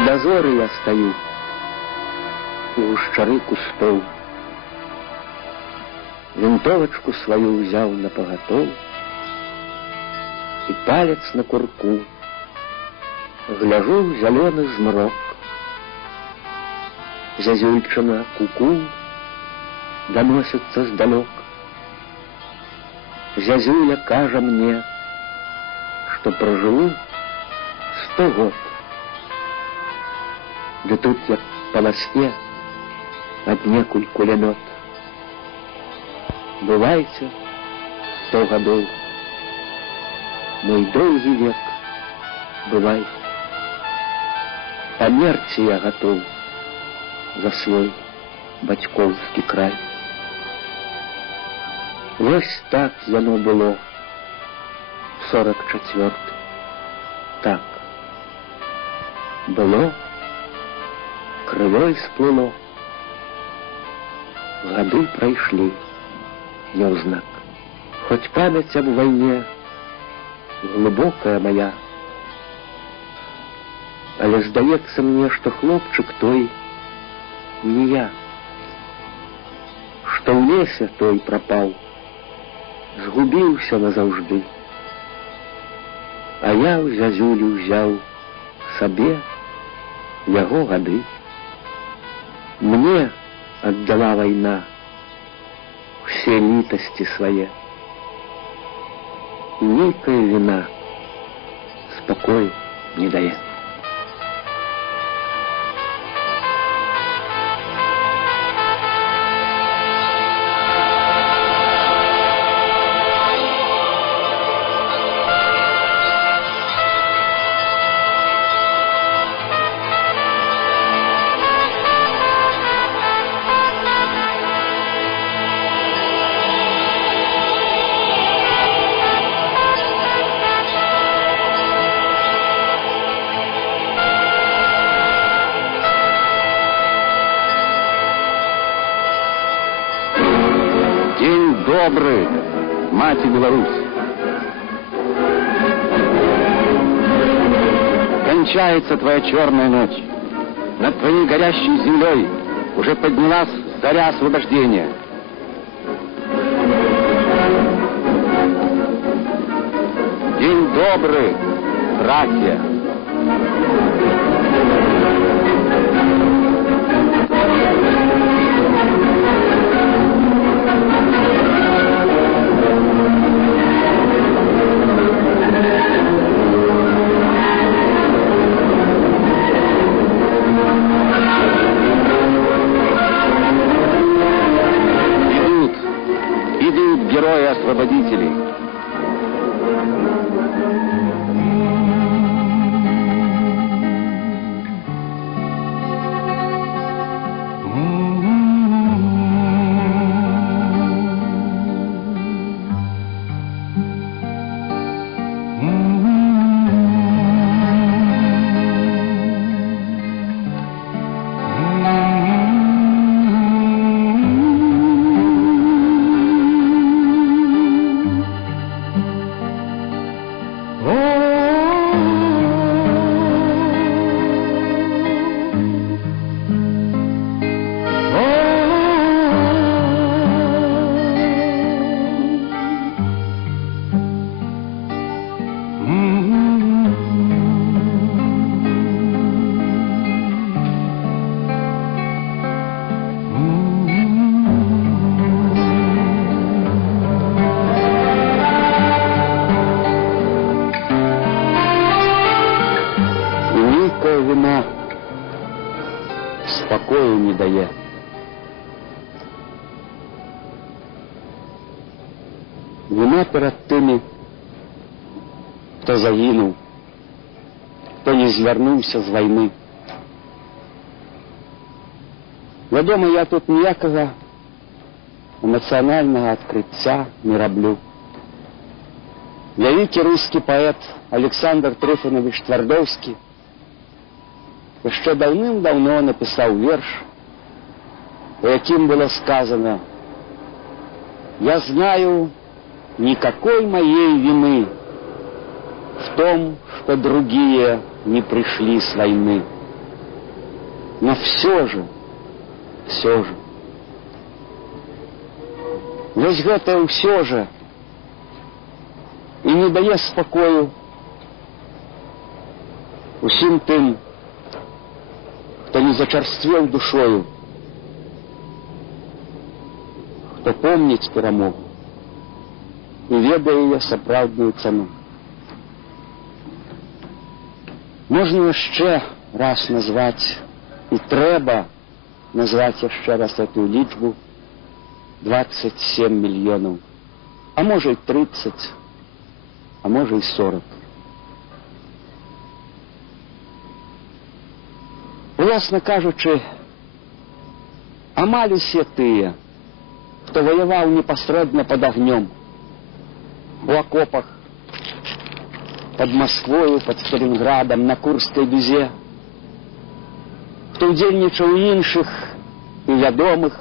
У дозоре я стою, у гушчары кустоў. Винтовочку свою взял напоготов, и палец на курку. Гляжу в зеленый змрок. Зязюльчина куку доносится сдалек. Зязюля кажа мне, что проживу 100 год. Да тут я по восне аднекуль кулямёт. Бывайте 100 годов, мой долгий век, бывай. Померці я готов за свой бацькоўскі край. Вось так яно было 44. Так было, крывой сплыло, гады прайшлі няўзнак. Хоць памяць аб вайне глыбокая моя, але здаецца мне, што хлопчык той не я, што ў лесе той прапаў, згубіўся назаўжды, а я ў зязюлю ўзяў сабе яго гады. Мне аддала вайна все літасці свае, і нейкая віна спакою не дае. Добрый, мать и Беларусь! Кончается твоя черная ночь. Над твоей горящей землей уже поднялась заря освобождения. День добрый, братья! Герои-освободители. Вина спокою не дає. Вина перед тими, хто загинув, хто не звернувся з війни. Вядома, я тут ніякого эмоционального открытия не роблю. Великий русский поэт Александр Трифонович Твардовский еще давным-давно написал верш, у яким было сказано: «Я знаю, никакой моей вины в том, что другие не пришли с войны. Но все же, вось гэтае ўсё же і не дае спакою усім тым, хто не зачарствеў душою, хто помніць перамогу і ведае яе сапраўдную цану. Можна яшчэ раз назваць, і трэба назваць яшчэ раз эту лічбу 27 мільёнаў, а можа і 30, а можа і 40. Уласна кажучы, амаль усе тыя, хто ваяваў непасрэдна пад агнём, у акопах, под Москвою, под Сталинградом, на Курской дузе, хто ўдзельнічаў у іншых і вядомых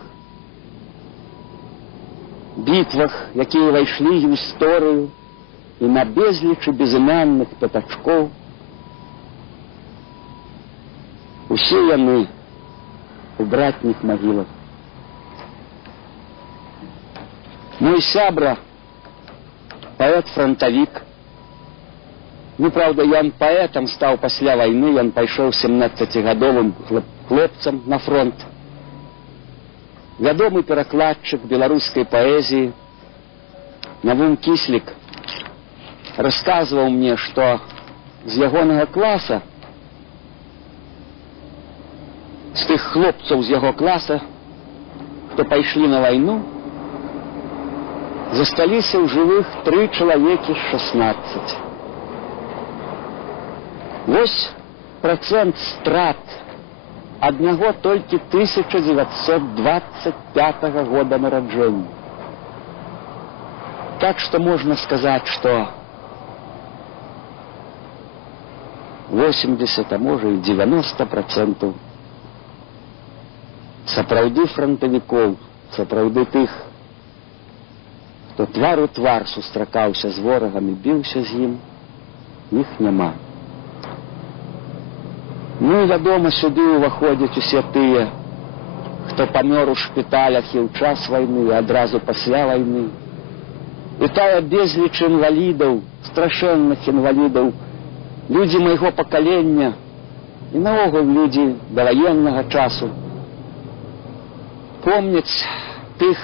бітвах, якія ўвайшлі ў гісторыю і на безлічы безымянных пятачкоў. Усе яны у братніх магілах. Мой сябра, паэт-франтавік, ну, правда, ён паэтам стаў пасля вайны, ён пайшоў 17-гадовым хлопцам на фронт. Вядомы перакладчык беларускай паэзіі Навум Кіслік расказваў мне, што з ягонага класа, з тых хлопцаў з яго класа, хто пайшлі на вайну, засталіся ў жывых 3 чалавекі з 16. Вось процент страт аднаго толькі 1925 года нараджэння. Так што можна сказаць, што 80, а можа і 90% сапраўды франтавікоў, сапраўды тых, хто твар у твар сустракаўся з ворагам і біўся з ім, іх няма. Ну і, вядома, сюды ўваходзяць усе тыя, хто памёр у шпіталях і ў час вайны, і адразу пасля вайны. І тая безліч інвалідаў, страшэнных інвалідаў, людзі майго пакалення і наогул людзі даваеннага часу помняць тых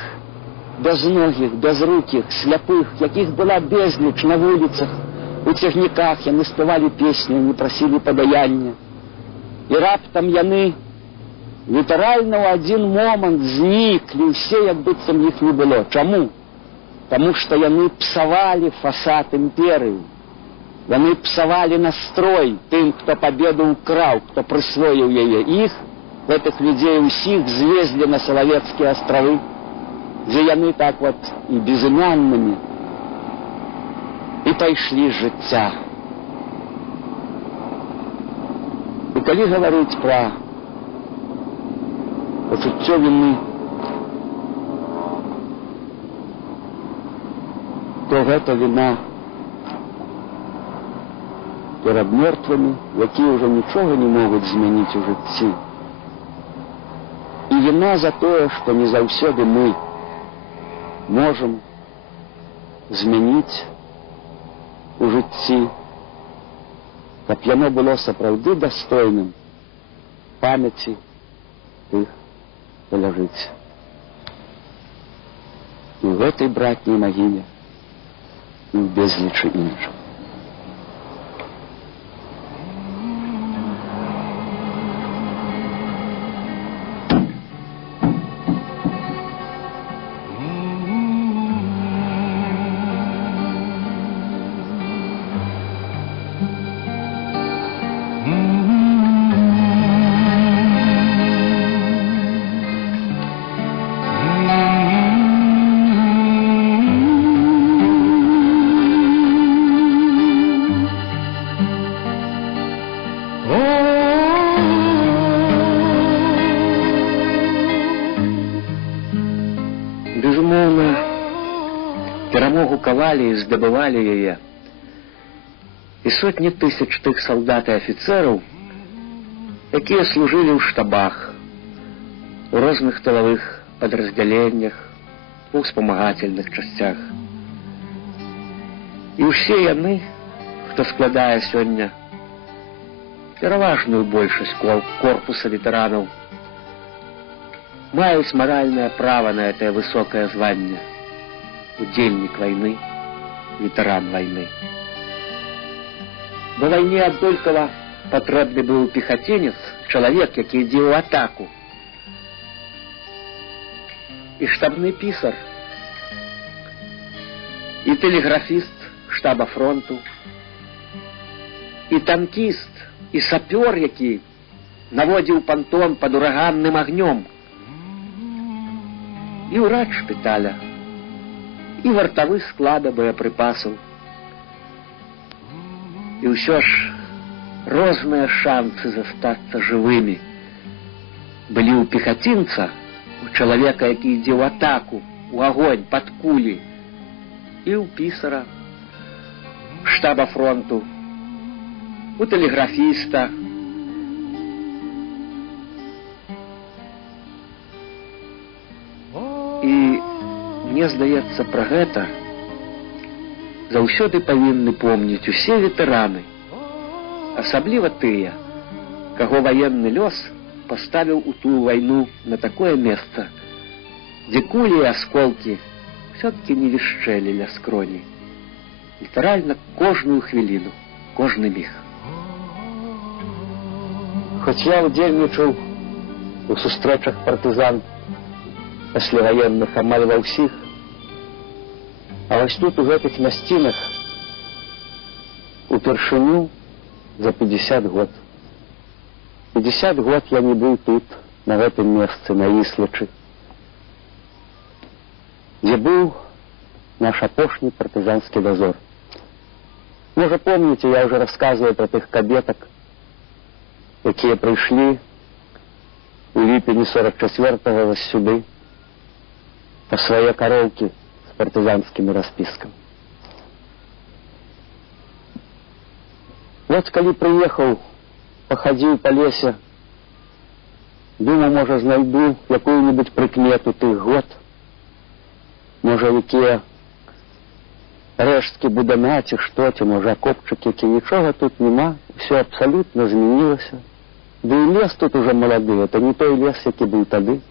бязногіх, бязрукіх, сляпых, якіх была безліч на вуліцах, у цягніках яны спявалі песню, не прасілі падаяння. І раптам яны літаральна ў адзін момант зніклі, ўсе як быццам іх не было. Чаму? Таму што яны псавалі фасад імперыі. Яны псавалі настрой тым, хто пабеду ўкраў, хто прысвоіў яе. Іх, гэтых людзей усіх, звезлі на Салавецкія астравы, дзе яны так вот і безымяннымі і пайшлі з жыцця. І калі гаварыць пра пачуццё віны, то гэта віна перад мёртвымі, якія ўжо нічога не могуць змяніць у жыцці. І віна за тое, што не заўсёды мы можам змяніць у жыцці, каб яно было сапраўды дастойным памяці тых, хто ляжыць і ў гэтай братняй магіле, і ў безлічы іншых. Безумоўна, перамогу кавалі і здабывалі яе. І сотні тысяч тых салдат і афіцэраў, якія служылі ў штабах, у розных тылавых падраздзяленнях, у ўспамагательных часцях. І ўсе яны, хто складае сёння пераважную большасць корпуса ветэранаў, маюць маральнае права на гэтае высокае званне — удзельнік вайны, ветэран вайны. На вайне аднолькава патрэбны быў пехацінец, чалавек, які ідзе ў атаку, і штабны пісар, і тэлеграфіст штаба фронту, і танкіст, і сапёр, які наводзіў пантон пад ураганным агнём, і ўрач шпіталя, і вартавы склада боепрыпасаў. І ўсё ж розныя шансы застацца жывымі былі ў пехацінца, у чалавека, які ідзе ў атаку, у агонь, пад кулі, і ў пісара штаба фронту, у тэлеграфіста. І мне здаецца, пра гэта заўсёды павінны помніць усе ветэраны, асабліва тыя, каго ваенны лёс паставіў у тую вайну на такое месца, дзе кулі і асколкі все-таки не вішчэлі ля скроні. Літаральна кожную хвіліну, кожны міг. Хоць я ўдзельнічаў у сустрэчах партызан пасляваенных амаль ва ўсіх, а вось тут у гэтых мясцінах упершыню за 50 год. 50 год я не быў тут, на гэтым месцы, на Іслачы, дзе быў наш апошні партызанскі дозор. Можа, помніце, я ўжо расказваю пра тых кабетак, якія прыйшлі у ліпені 44-го вось сюды па свае кароўкі з партызанскімі распіскамі. Вот калі прыехаў, пахадзіў па лесе, думаў, можа, знайду якую-нибудь прыкмету тых год, можа, якія рэшткі будана, ці што, ці, можа, акопчыкі, які нічога тут няма, все абсалютна змянілася. Ды і лес тут уже малады, это не той лес, які быў тады.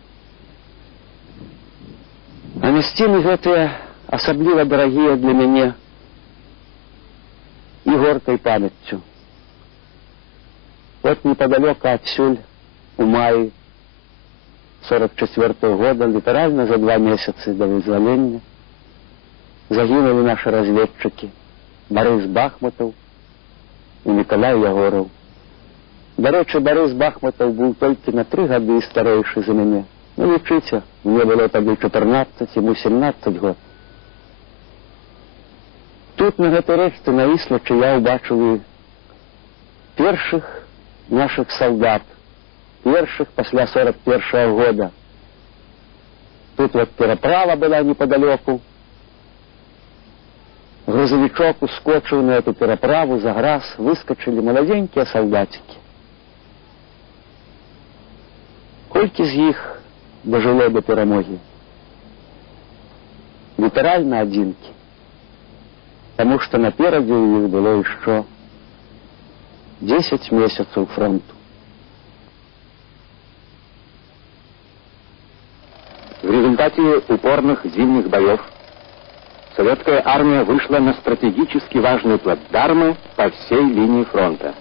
А мясціны гэтыя асабліва дарагія для мяне і горкай памяццю. Вот неподалёка адсюль, у маі 44-го года, літаральна за 2 месяцы до вызвалення, загінулі нашы разведчыкі Барыс Бахмутаў і Мікалай Ягораў. Дарэчы, Барыс Бахмутаў быў толькі на 3 гады старэйшы за мяне. Ну, лічыце, мне было тады 14, ему 17 год. Тут, на гэтай рэчцы, на Іслачы, я ўбачыў першых наших солдат, першых пасля 41-го года. Тут вот пераправа была неподалёку. Грузовичок ускочил на эту пераправу, заграз, выскочили маладзенькія солдатики. Колькі з іх дажыло до перамогі? Літаральна адзінкі. Таму што наперадзе у іх было яшчэ 10 месяцев фронту. В результате упорных зимних боев советская армия вышла на стратегически важные плацдармы по всей линии фронта.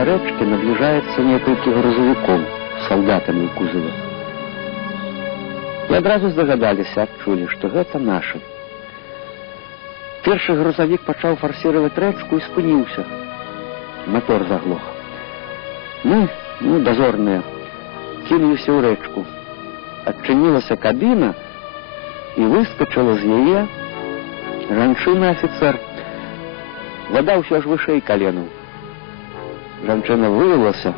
да рэчкі набліжаецца некалькі грузавікоў з салдатамі ў кузавах. І адразу здагадаліся, адчулі, што гэта нашы. Першы грузавік пачаў фарсіраваць рэчку і спыніўся. Мотор заглох. Мы, дазорныя, кінуліся ў рэчку. Адчынілася кабіна, і выскачыла з яе жанчына-афіцэр. Вода ўсё аж вышэй каленаў. Жанчына вылілася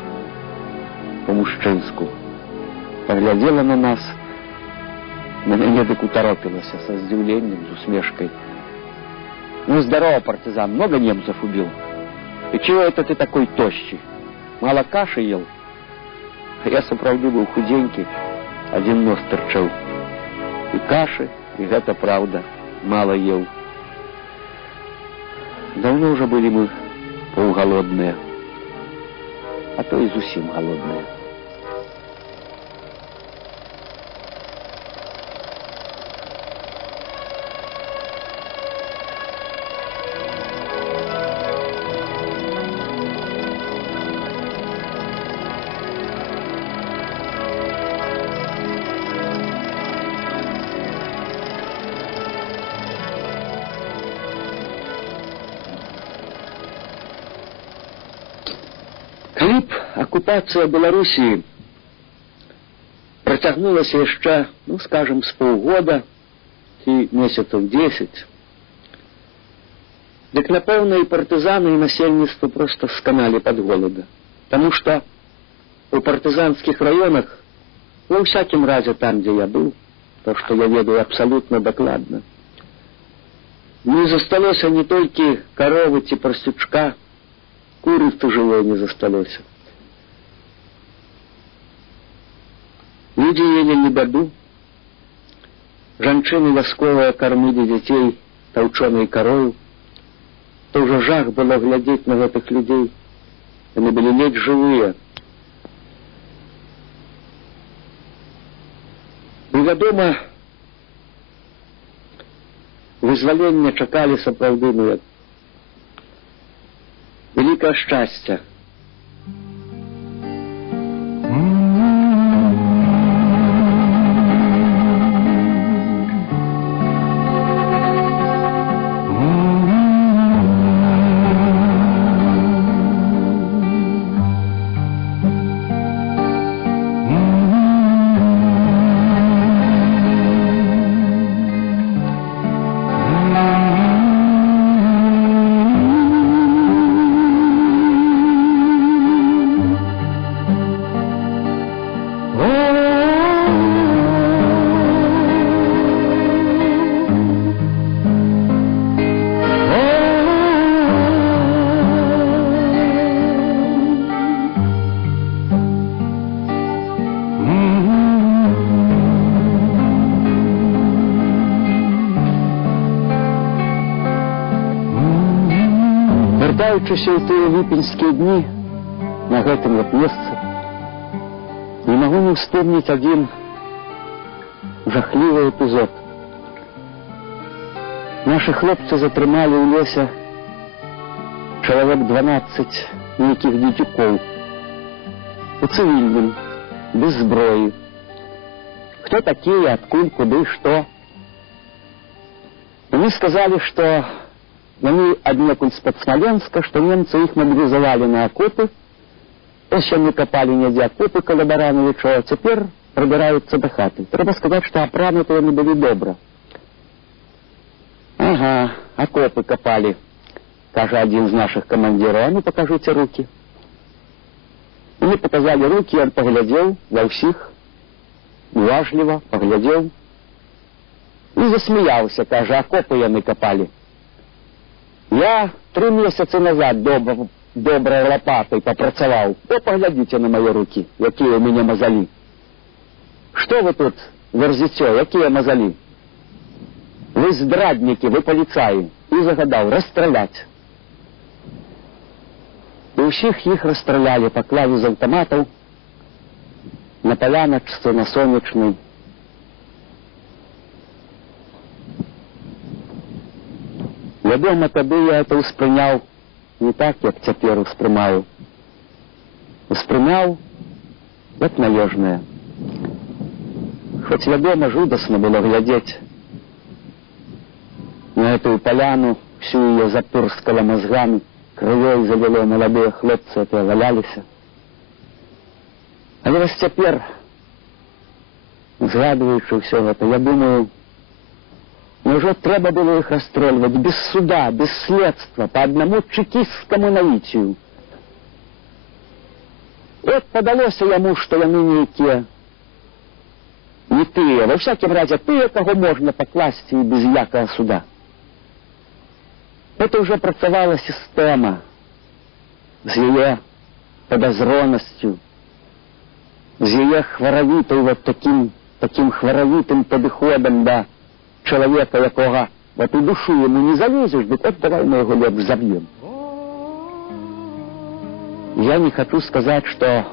по-мужчынску, паглядзела на нас, на мяне дык утаропілася са здзіўленнем, з усмешкай. Ну, здорово, партизан, много немцев убил. И чего это ты такой тощий? Мало каши ел? А я сапраўды быў худенькі, один нос торчаў. И каши, и гэта правда, мало ел. Давно уже были мы полуголодные, а то и зусім голодные. Калі б акупацыя Беларусі працягнулася яшчэ, скажем, з паўгода ці месяцаў 10, дык, напэўна, і партызаны, і насельніцтва проста сканалі пад голада. Таму што у партызанскіх раёнах, ва ўсякім разе там, дзе я быў, то, што я ведаю абсалютна дакладна, не засталося не толькі каровы ці прасючка, курыцы жывой не засталося. Людзі елі лебяду, жанчыны вясковыя кармілі дзяцей таўчонай карою. То ўжо жах было глядзець на гэтых людзей. Яны былі ледзь жывыя. І, вядома, вызвалення чакалі сапраўды, як великое счастье. Вяртаючыся ў тыя ліпеньскія дні на гэтым вот месцы, не магу не вспомніць адзін жахлівы эпізод. Нашы хлопцы затрымалі ў лесе чалавек 12 нейкіх дзецюкоў у цывільным, без зброі. Хто такія, адкуль, куды, што? Яны сказалі, што яны аднекуль з-пад Смаленска, што немцы іх мабілізавалі на акопы. Ось яны капалі недзе акопы каля Барановіча, а цяпер прабіраюцца да хаты. Трэба сказаць, што апрануты яны былі добра. Ага, акопы капалі, кажа адзін з нашых камандзіраў, а ну пакажыце рукі. Яны паказалі рукі, ён паглядзеў ва ўсіх, уважліва паглядзеў і засмяяўся, кажа, акопы яны капалі. Я 3 месяцы назад доброй лопатой попрацаваў. О, паглядзіце на мае рукі, якія ў мяне мазалі. Што вы тут верзіцё, якія мазалі? Вы здраднікі, вы паліцаі. І загадаў расстраляць. І ўсіх іх расстралялі, паклалі з аўтаматаў на паляначцы, на сонечнай. Вядома, тады я это ўспрыняў не так, як цяпер успрымаю. успрымаў як належнае. Хоць вядома, жудасна было глядзець на эту паляну, всю ее запырскала мозгами, крывёй заліло, маладыя хлопцы это валяліся. Але вось цяпер, згадваючы ўсё гэта, я думаю, няўжо трэба было іх расстрэльваць без суда, без следства, по одному чекістскому наитию. От падалося яму, што яны нейкія не тыя, во всякім разе тыя, каго можна пакласці і без якага суда. Это уже працавала сістэма з яе падазронасцю, з яе хваравітай вот таким хваравітым падыходам да чалавека, якога вот у душу яму не залезеш, дык от давай мы яго лепш заб'ем. Я не хочу сказать, что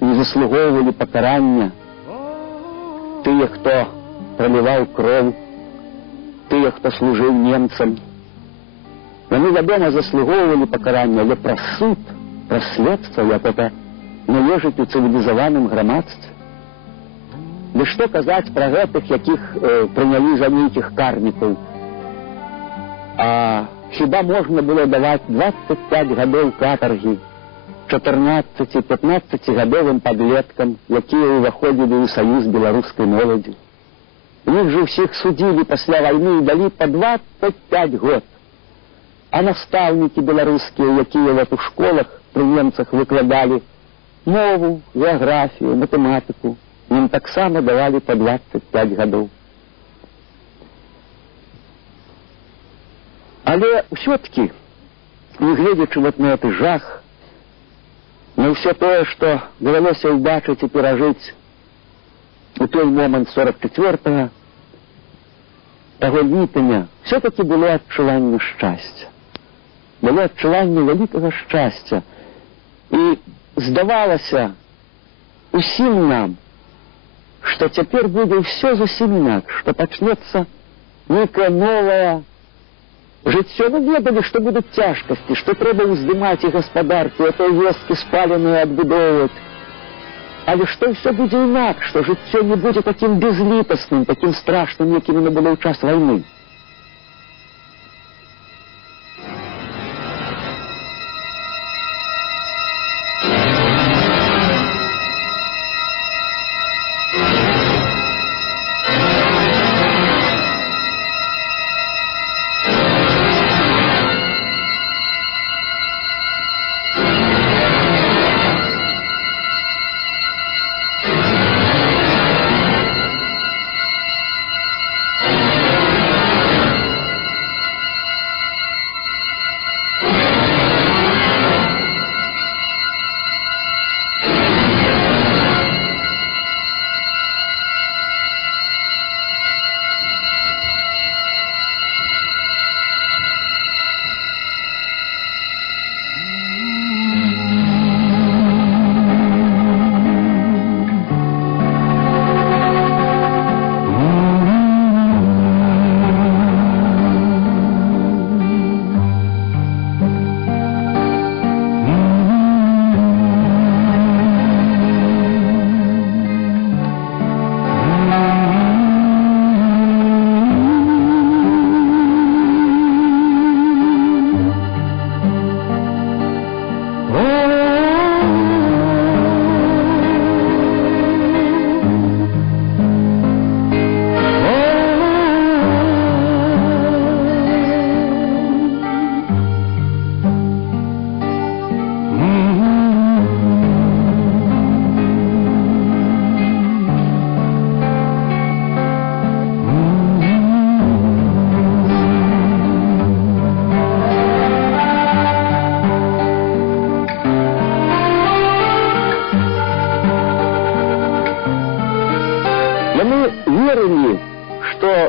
не заслуговывали покарания тыя, кто проливал кровь, тыя, кто служил немцам. Яны, вядома, заслуговывали покарания, але про суд, про следство, як это належыць у цивилизованном грамадстве. Ды што казаць про гэтых, якіх прынялі за нейкіх карнікаў? А хіба можна было даваць 25 гадоў катаргі 14-15-гадовым падлеткам, якія ўваходзілі ў саюз беларускай моладзі? Іх же ўсіх судзілі пасля вайны і далі па 25 год. А настаўнікі беларускія, якія вот у школах пры немцах выкладалі мову, геаграфію, матэматыку, ім таксама давалі па 25 гадоў. Але ўсё-таки, не гледзячы вот на гэты жах, на ўсё тое, што давялося ўбачыць і перажыць у той момант 44-го, таго ліпеня, все-таки было адчуванне шчасця. Было адчуванне вялікага шчасця. І здавалася усім нам, што цяпер будзе ўсё зусім інакш, што пачнецца нейкае новае жыццё. Мы ведалі, што будуць цяжкасці, што трэба ўздымаць і гаспадаркі, а то весткі спаленыя адбудоўваць. Але што ўсё будзе інакш, што жыццё не будзе такім безлітасным, такім страшным, якім яно было ў час вайны.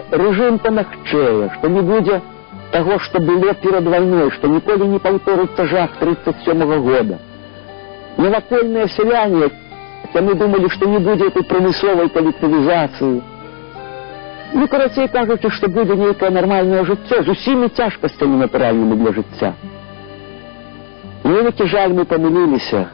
Рэжым памягчэе, што не будзе таго, што было перад вайной, што ніколі не паўторыцца жах 37-го года. Навакольныя сяляне, яны думалі, што не будзе этой прамысловай калектывізацыі. Ну, карацей кажучы, што будзе нейкае нармальнае жыццё з усімі цяжкасцямі натуральнымі для жыцця. Вялікі жаль, мы памыліліся.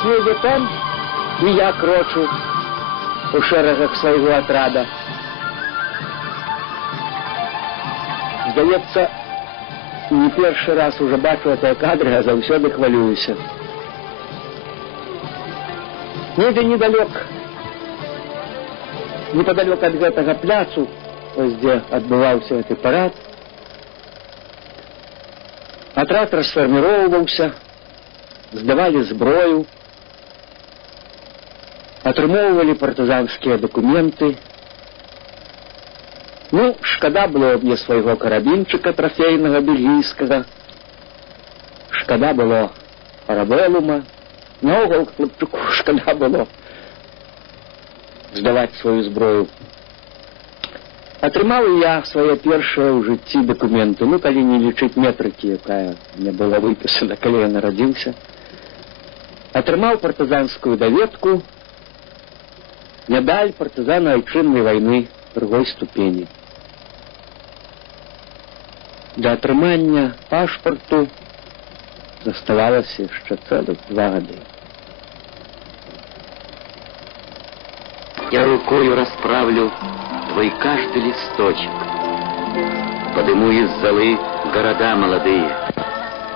Вось недзе там і я крочу у шэрагах свайго атрада. Здаецца, не першы раз уже бачу гэтыя кадры, а заўсёды хвалююся. Недзе непадалёк ад гэтага пляцу, ось дзе адбываўся гэты парад, атрад расфарміроўваўся, здавалі зброю, атрымоўвалі партызанскія дакументы. Ну, шкада было мне свайго карабінчыка трафейнага бельгійскага, шкада было парабелума, наогул хлопчуку шкада было здаваць сваю зброю. Атрымаў і я свае першыя ў жыцці дакументы, ну, калі не лічыць метрыкі, якая мне была выпісана, калі я нарадзіўся. Атрымаў партызанскую даведку, медаль партызана айчыннай вайны другой ступені. Для атрымання пашпарту заставалася яшчэ цэлых 2 гады. Я рукою расправлю твой каждый листочек, подыму из золы города молодые,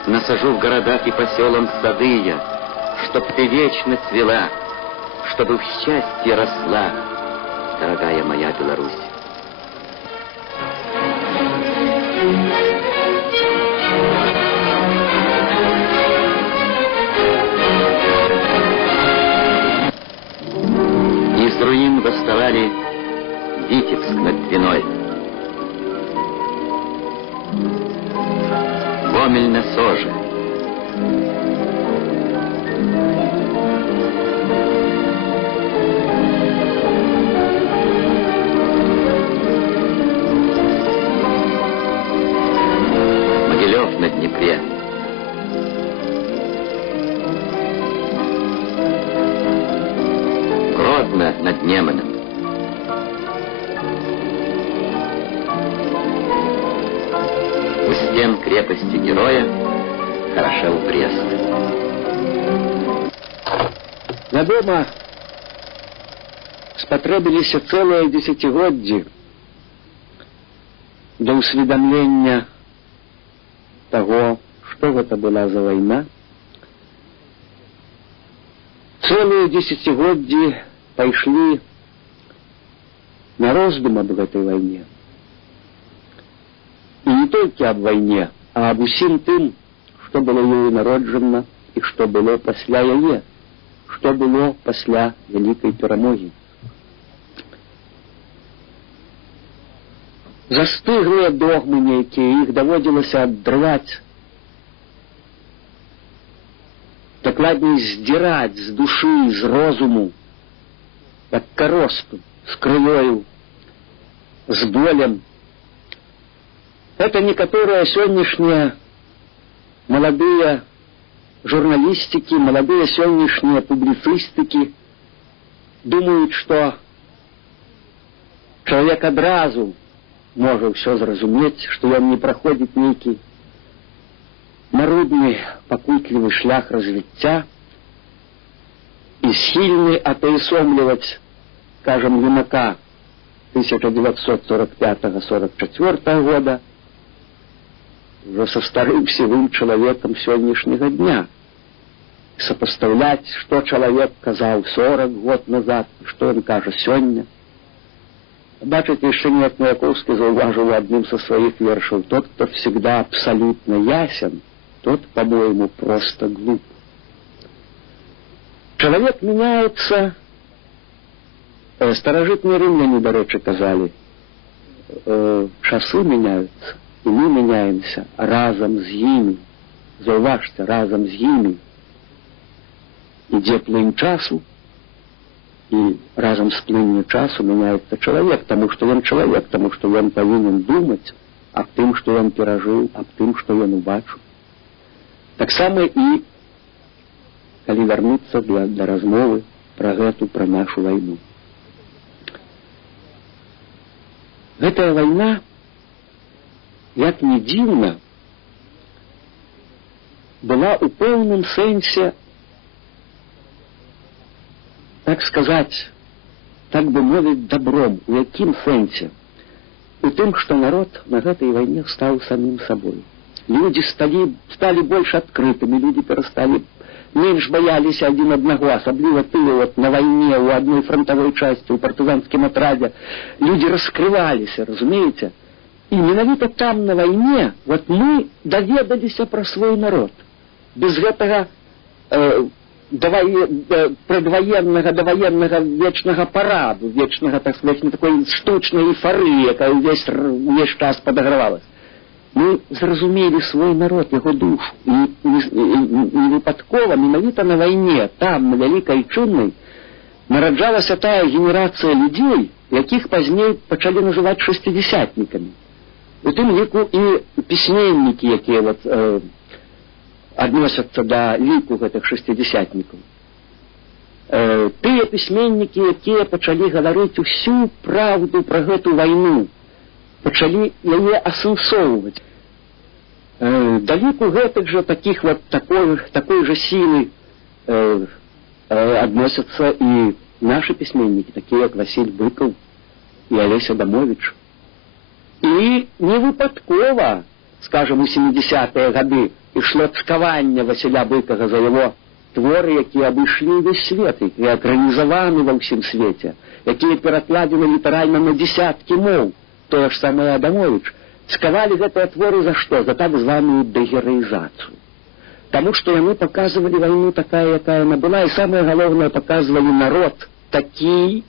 насажу в городах и поселам сады я, чтоб ты вечно цвела, чтобы в счастье росла, дорогая моя Беларусь. Из руин восставали Витебск над Двиной, Гомель на Соже, Могилев на Днепре, Гродно над Неманом, у стен крепости героя хорошел Брест. Вядома, спатрэбіліся цэлыя дзесяцігоддзі для ўсведамлення таго, што гэта была за вайна. Цэлыя дзесяцігоддзі пайшлі на роздум аб гэтай вайне. І не толькі аб вайне, а аб усім тым, што было ёю народжана і што было пасля яе, што было пасля вялікай перамогі. Застыглыя догмы нейкія, іх даводзілася адрываць, дакладней здзіраць з душы, з розуму, як каросту, з крывёю, з болем. Это некаторыя сённяшнія маладыя журналістыкі, маладыя сённяшнія публіцыстыкі думаюць, што чалавек адразу можа ўсё зразумець, што ён не праходзіць нейкі марудны, пакутлівы шлях развіцця і схільны атаісомліваць, кажам, юнака 1945-44 года уже со старым сівым чалавекам сённяшняга дня. Сопоставлять, что человек казал 40 год назад, что он кажа сёння. Бачите, еще нет, Маяковский зауважил одним со своих вершев: тот, кто всегда абсолютно ясен, тот, по-моему, просто глуп. Человек меняется. Старожитные римляне, до речи, казали, часы меняются, и мы меняемся разом с ими. Зауважьте, разом с ими. Ідзе плынь часу, і разом з плынню часу мяняецца чалавек, таму што ён чалавек, таму што ён павінен думаць аб тым, што ён перажыў, аб тым, што ён убачыў. Таксама і калі вярнуцца для размовы пра нашу вайну. Гэтая вайна, як ні дзіўна, была ў пэўным сэнсе так сказаць, так бы мовіць, добром. У якім сэнсе? У тым, што народ на гэтай вайне стаў самім сабой. Люди стали больше открытыми, люди перестали, меньше боялись один одного, особливо тыя вот на войне, у одной фронтовой части, у партизанском отряде. Люди раскрывались, разумеете? И менавіта там, на войне, вот мы доведаліся про свой народ. Без гэтага предвоенного, довоенного вечного параду, вечного, так сказать, такой штучной эйфории, якая весь час подогревалась. Мы зразумелі свой народ, яго душу. І не выпадкова, менавіта на вайне, там, на Вялікай Чуднай, нараджалася тая генерацыя людзей, якіх пазней пачалі называць шестидесятникамі. У тым ліку і пісьменнікі, якія вот, адносяцца да ліку гэтых шестидесятникаў. Тыя пісьменнікі, якія пачалі гаварыць усю праўду пра гэту вайну, пачалі яе асэнсоўваць. Да ліку гэтых жа таких вот такой же силы адносяцца і наши пісьменнікі, такія як Васіль Быкаў і Алесь Адамовіч. І не выпадкова, скажем, у 70-е гады ішло цкаванне Васіля Быкага за яго творы, якія абышлі ўвесь свет, і экранізаваны ва ўсім свеце, якія перакладзены літаральна на десяткі моў. Тое ж самае Адамовіч. Цкавалі гэтыя творы за што? За так званую дэгераізацыю. Таму што яны паказвалі вайну такая, якая яна была, і самае галоўнае, паказвалі народ такім,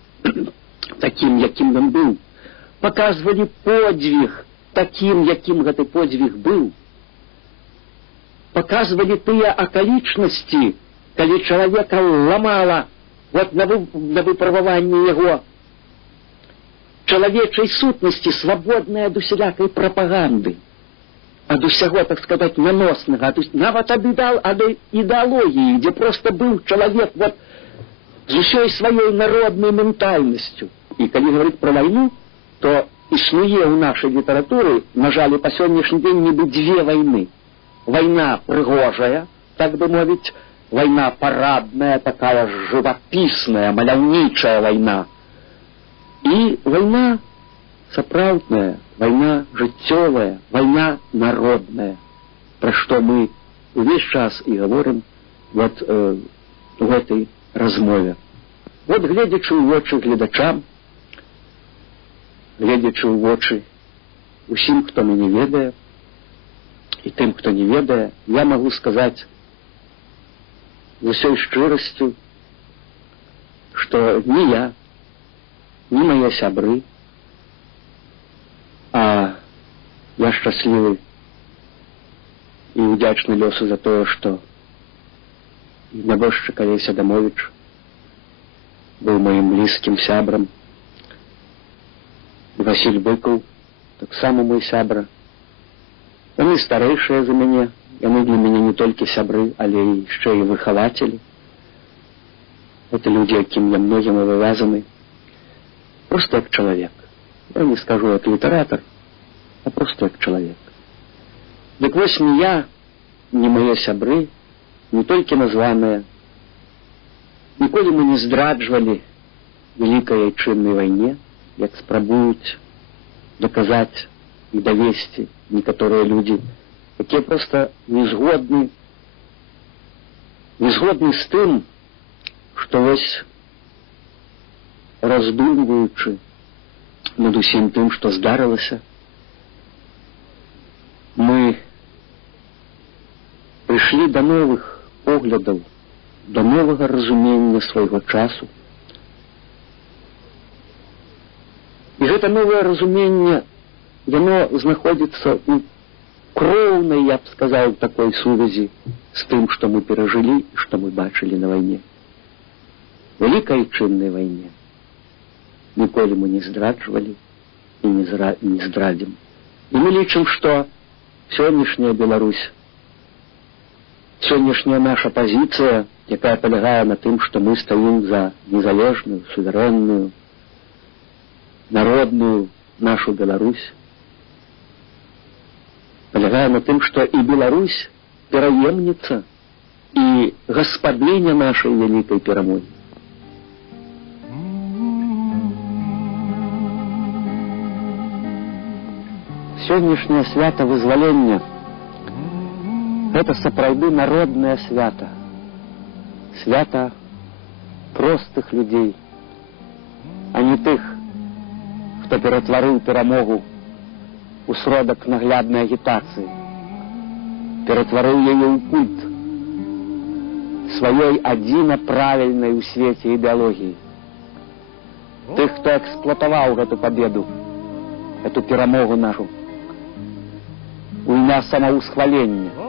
якім ён быў. Паказвалі подзвіг такім, якім гэты подзвіг быў. Паказвалі тыя акалічнасці, калі чалавека ламала вот на выпрабаванне яго чалавечай сутнасці, свабоднай ад усялякай прапаганды, ад усяго, так сказаць, наноснага, нават ад ідэалогіі, дзе проста быў чалавек вот з усёй сваёй народнай ментальнасцю. І калі гаварыць пра вайну, то існуе ў нашай літаратуры, на жаль, па сённяшні дзень нібы дзве вайны. Вайна прыгожая, так бы мовіць, вайна парадная, такая жывапісная, маляўнічая вайна. І вайна сапраўдная, вайна жыццёвая, вайна народная, пра што мы увесь час і гаворым вот у гэтай размове. Вот гледзячы ў вочы гледачам, гледзячы ў вочы усім, хто мяне ведае, і тым, хто не ведае, я магу сказаць з усёй шчырасцю, што не я, не мае сябры, а я шчаслівы і удзячны лёсу за тое, што нябожчык Алесь Адамовіч быў маім блізкім сябрам. Васіль Быкаў таксама мой сябра. Яны старэйшыя за мяне, яны для мяне не толькі сябры, але яшчэ і выхавацелі. Это людзі, якім я многім абавязаны. Просто як чалавек. Я не скажу як літаратар, а просто як чалавек. Дык вось не я, не мае сябры, не толькі названыя. Ніколі мы не здраджвалі Вялікай Айчыннай вайне, як спрабуюць даказаць і давесці некаторыя людзі, якія проста не згодны з тым, што вось раздумваючы над усім тым, што здарылася, мы прыйшлі да новых поглядаў, да новага разумення свайго часу. І гэта новае разуменне, яно знаходзіцца ў кроўнай, я б сказаў, такой сувязі з тым, што мы перажылі і што мы бачылі на вайне. Вялікай Айчыннай вайне ніколі мы не здраджвалі і не здрадзім. І мы лічым, што сённяшняя Беларусь, сённяшняя наша пазіцыя, якая палягае на тым, што мы стаім за незалежную, суверэнную, народную нашу Беларусь, палягае на тым, што і Беларусь пераемніца і гаспадыня нашай вялікай перамогі. Сённяшняе свята вызвалення гэта сапраўды народнае свята. Свята простых людзей, а не тых, хто ператварыў перамогу у сродак нагляднай агітацыі, ператварыў яе ў культ сваёй адзіна правільнай у свеце ідэалогіі. Тых, хто эксплуатаваў гэту пабеду, эту перамогу нашу у імя самаўсхвалення,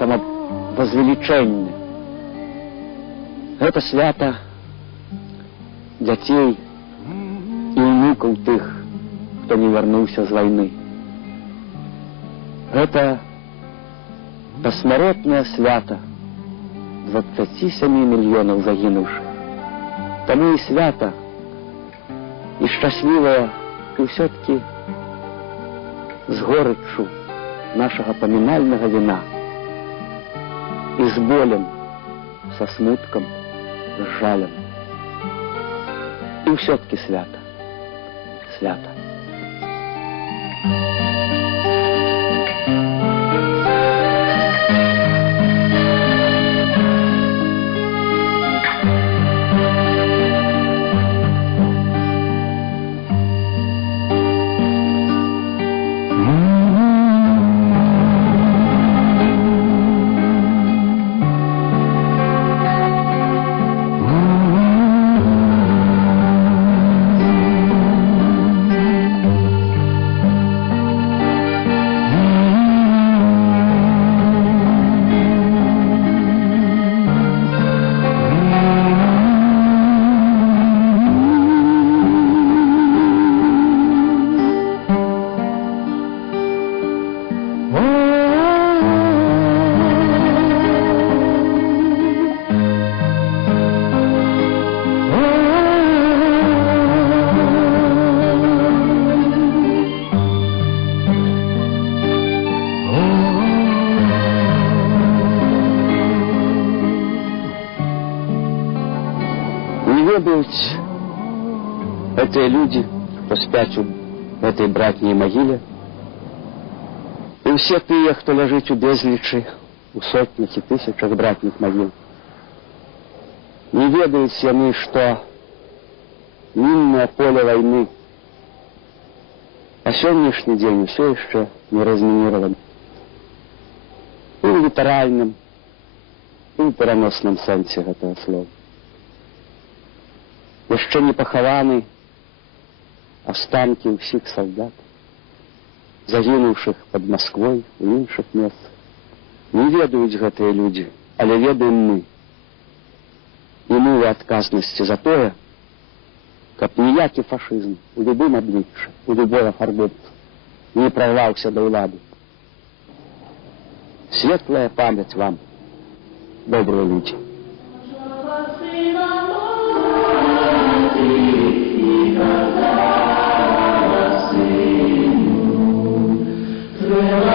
самавозвелічэння. Гэта свята дзяцей і ўнукаў тых, хто не вярнуўся з вайны. Гэта пасмяротнае свята 27 мільёнаў загінуўшых. Таму і свята, і шчаслівае, і ўсё-ткі з горыччу нашага памінальнага віна і з болем, са смуткам, з жалем. І ўсё-ткі свята. Свята. Ведаюць гэтыя людзі, хто спяць у гэтай братняй магіле, і ўсе тыя, хто ляжыць у безлічы, у сотнях і тысячах братніх магіл. Не ведаюць яны, што міннае поле вайны, а сённяшні дзень усё яшчэ не размініраваны. І ў літаральным, і ў пераносным сэнсе гэтага слова. Яшчэ не пахаваны астанкі ўсіх салдат, загінуўшых пад Масквой у іншых месцах. Не ведаюць гэтыя людзі, але ведаем мы. І мы ў адказнасці за тое, каб ніякі фашызм у любым абліччы, у любого фарбовца не прарваўся да ўлады. Светлая памяць вам, добрыя людзі. Yeah.